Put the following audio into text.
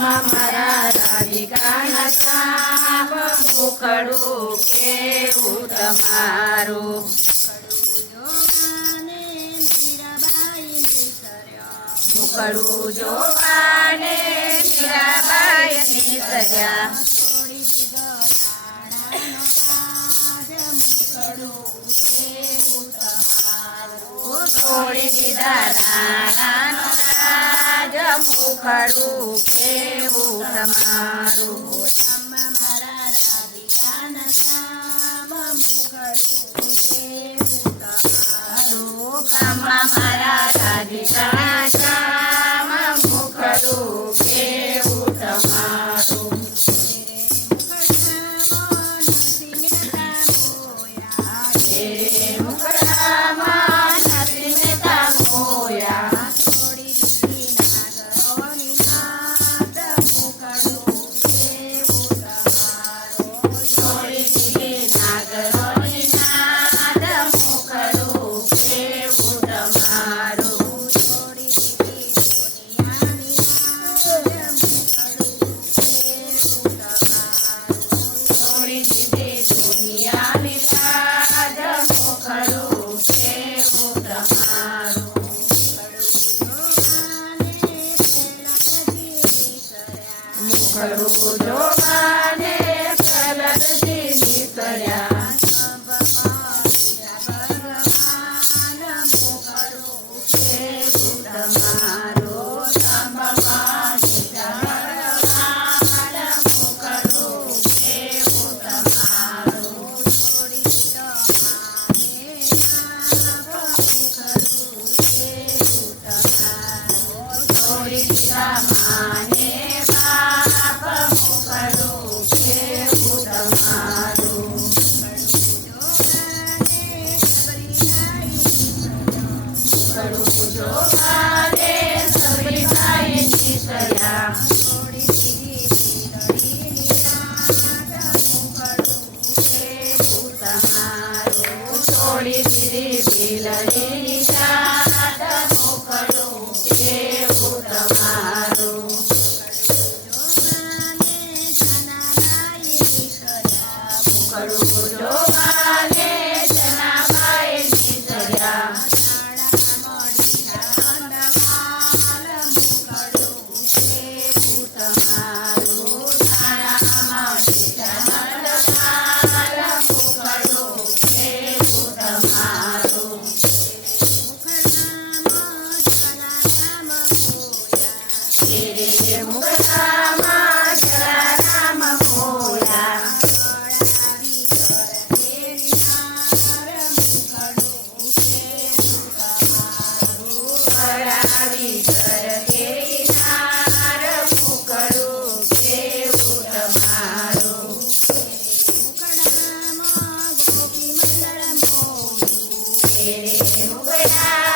મારા રાધિકાના શ્યામ મુખડું કેવું તમારું મુખડું જોવાને મીરાબાઈ નિસર્યા છોડી દીધા રાણાનો રાજ મુખડું કેવું તમારું મારા રાધિકાના શ્યામ મુખડું કેવું તમારું મારા રાધિકાના શ્યામ મુખડું કેવું તમારું મુખડું જોવાને પ્રહલાદજી નિસર્યા છોડી દીધી બિલની જાત મુખડું કેવું તમારું મુખડું જોવાને જનાબાઈ નિસર્યા મુખડા